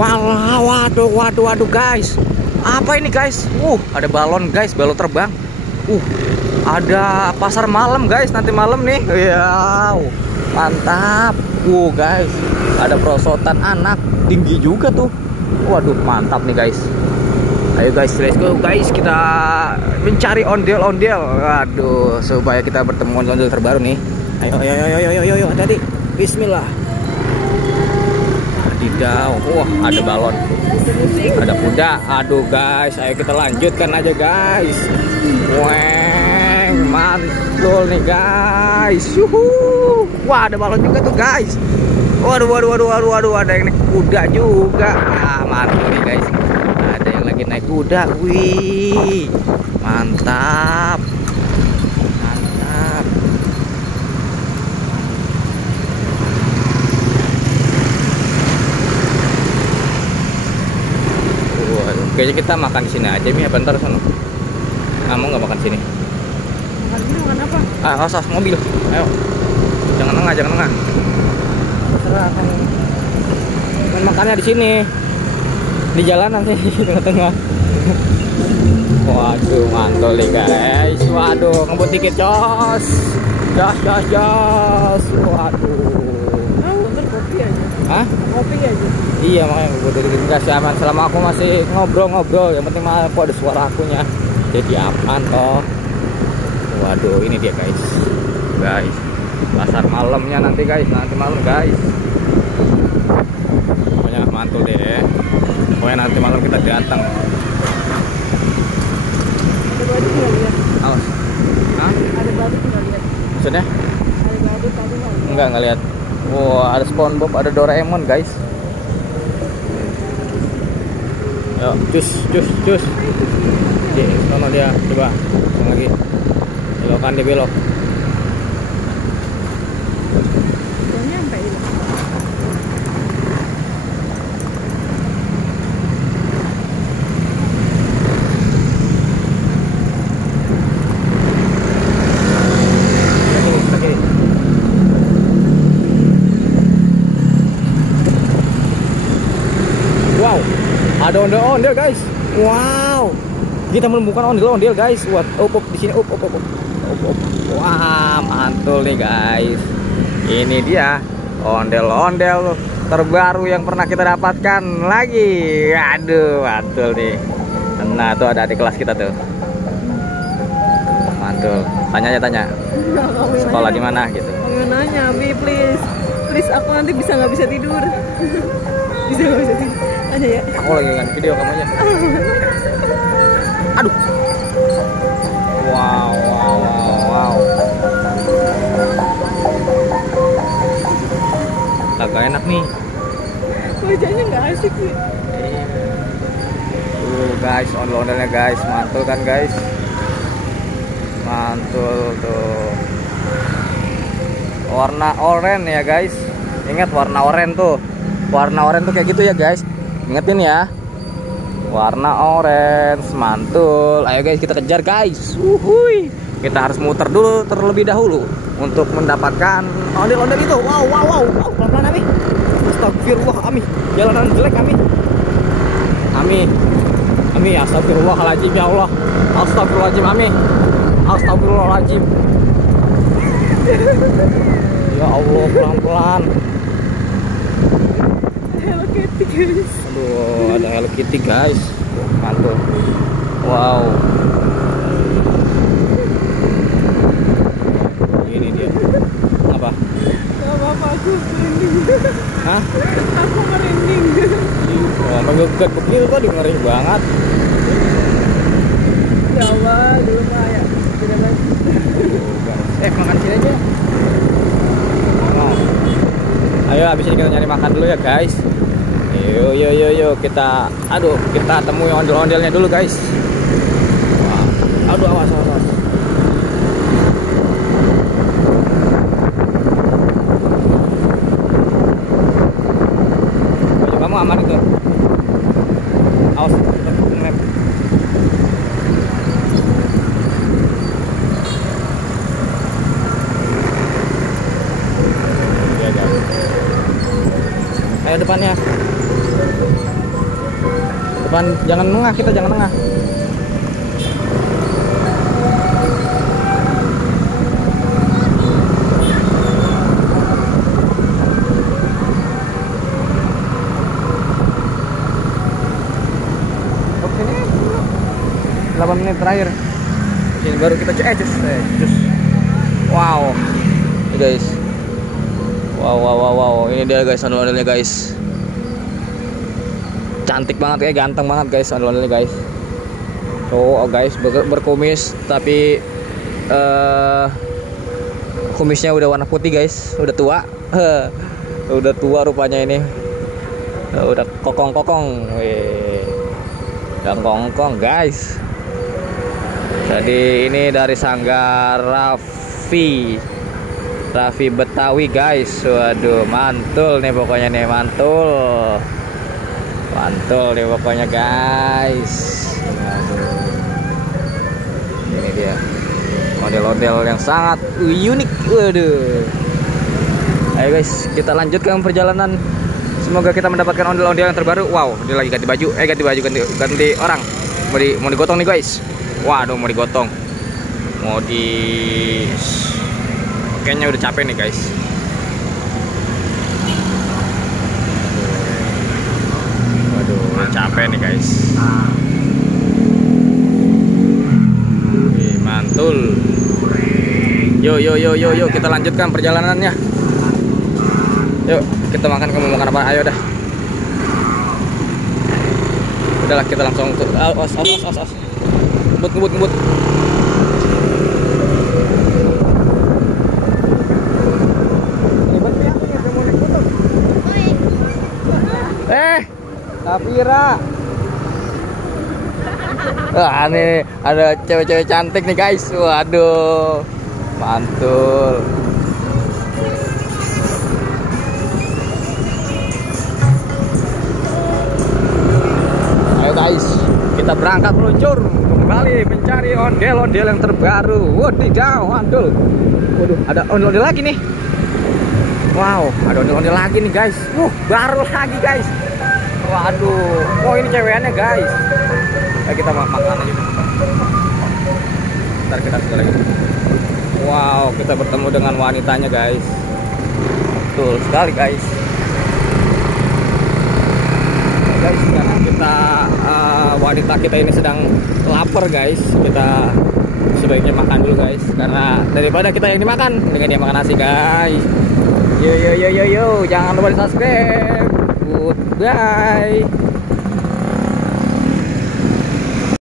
Walah, waduh guys. Apa ini guys? Ada balon guys, balon terbang. Ada pasar malam guys, nanti malam nih. Ya, mantap. Guys, ada perosotan anak, tinggi juga tuh. Waduh, mantap nih guys. Ayo guys, let's go guys, kita mencari ondel-ondel. Waduh, supaya kita bertemu ondel terbaru nih. Ayo, hati-hati. Bismillah. Wadidaw, ada balon, ada kuda. Aduh guys, ayo kita lanjutkan aja guys. Weng, mantul nih guys. Wah, ada balon juga tuh guys. Waduh, ada yang naik kuda juga. Mantul nih guys. Ada yang lagi naik kuda. Wih, mantap. Kayaknya kita makan di sini aja, Mi. Bentar sana. Kamu nggak makan sini? Makan apa? Asas mobil. Ayo. Jangan nengah. Terserah kamu. Makannya di sini. Di jalanan sih, di tengah-tengah. Waduh, mantul nih guys. Waduh, ngebut dikit, Jos. Jos. Waduh. Bentar kopi aja. Hah? Kopi aja. Iya, makanya gue dari gas aman. Selama aku masih ngobrol, yang penting mah aku ada suara akunya, jadi aman toh. Waduh, ini dia guys. Pasar malamnya nanti guys, nanti malam guys. Pokoknya mantul deh. Pokoknya nanti malam kita datang. Ada badut nggak lihat? Awas. Hah? Ada badut nggak lihat? Maksudnya? Ada badut tadi nggak lihat? Nggak lihat. Ada SpongeBob, ada Doraemon guys. Yuk, cus. Sono dia, coba lagi. Belokan dia belok. Udah nyampe ini. Lagi. Wow, ada ondel-ondel guys. Wow, kita menemukan ondel-ondel guys. Di sini. Wah, mantul nih guys. Ini dia ondel-ondel terbaru yang pernah kita dapatkan lagi. Aduh, mantul nih. Nah, tuh ada adik kelas kita tuh. Mantul. Tanya. Sekolah di mana gitu? Kamu nanya, Bi, please aku nanti nggak bisa tidur. Nggak bisa tidur. Aja ya. Aku lagi ngan video kamu aja. Aduh. Wow. Agak enak nih. Wajahnya nggak asik sih. Guys, ondel-ondelnya guys, mantul kan guys? Mantul tuh. Warna oranye ya guys. Ingat warna oranye tuh. Warna oranye tuh kayak gitu ya guys. Ingetin ya. Warna orange, mantul. Ayo guys, kita kejar guys. Kita harus muter dulu terlebih dahulu untuk mendapatkan ondel-ondel itu. Wow. Pelan-pelan Ami. Astagfirullah Ami. Jalanan jelek Ami. Ami, astagfirullahaladzim ya Allah. Astagfirullahaladzim Ami. Astagfirullahaladzim. Ya Allah, pelan-pelan. Hello Kitty guys. Aduh, ada Hello Kitty guys. Mantul. Wow. Ini dia. Apa? Gak apa-apa, aku merinding. Hah? Aku merinding. Mengeget begini kok ngeri banget. Ya Allah, dulu mah ya. Tidak lagi. Makan sini aja. Ayo, habis ini kita nyari makan dulu ya guys. Yuk, kita temui ondel-ondelnya dulu guys. Wah. Aduh, awas. Baju kamu aman itu. Awas, ngelap. Ya guys. Ayo depannya. Depan, jangan nengah, kita jangan nengah. Oke nih, 8 menit terakhir. Ini baru kita cus. Wow, ini guys. Wow. Ini dia guys, ondel-ondelnya guys. Cantik banget, ganteng banget guys ondel-ondelnya guys. Guys, berkumis tapi kumisnya udah warna putih guys, udah tua. Udah tua rupanya ini. Udah kokong-kokong. Udah kongkong guys. Jadi ini dari Sanggar Raffi Betawi guys. Waduh, mantul nih pokoknya nih, mantul nih pokoknya guys. Waduh. Ini dia model-model yang sangat unik. Waduh. Ayo guys, kita lanjutkan perjalanan. Semoga kita mendapatkan ondel-ondel yang terbaru. Wow, dia lagi ganti baju. Ganti orang. Mau digotong nih guys. Waduh, mau digotong. Kayaknya udah capek nih guys. Waduh, udah capek nih guys. Mantul. Yo, kita lanjutkan perjalanannya. Yuk, kita makan. Kamu makan apa? Ayo dah. Udahlah, kita langsung ke os. Ngebut. Safira. Wah, nih ada cewek-cewek cantik nih guys. Waduh, mantul. Ayo guys, kita berangkat meluncur kembali mencari ondel-ondel yang terbaru. Wadidaw, mantul. Waduh, ada ondel-ondel lagi nih. Wow, ada ondel-ondel lagi nih guys. Baru lagi guys. Waduh, ini cewekannya guys. Kita makan aja. Ntar kita sekali lagi. Wow, kita bertemu dengan wanitanya guys. Betul sekali guys. Guys, karena kita wanita kita ini sedang lapar guys, kita sebaiknya makan dulu guys, karena daripada kita yang dimakan dengan dia makan nasi guys. Yo, jangan lupa di subscribe. Goodbye.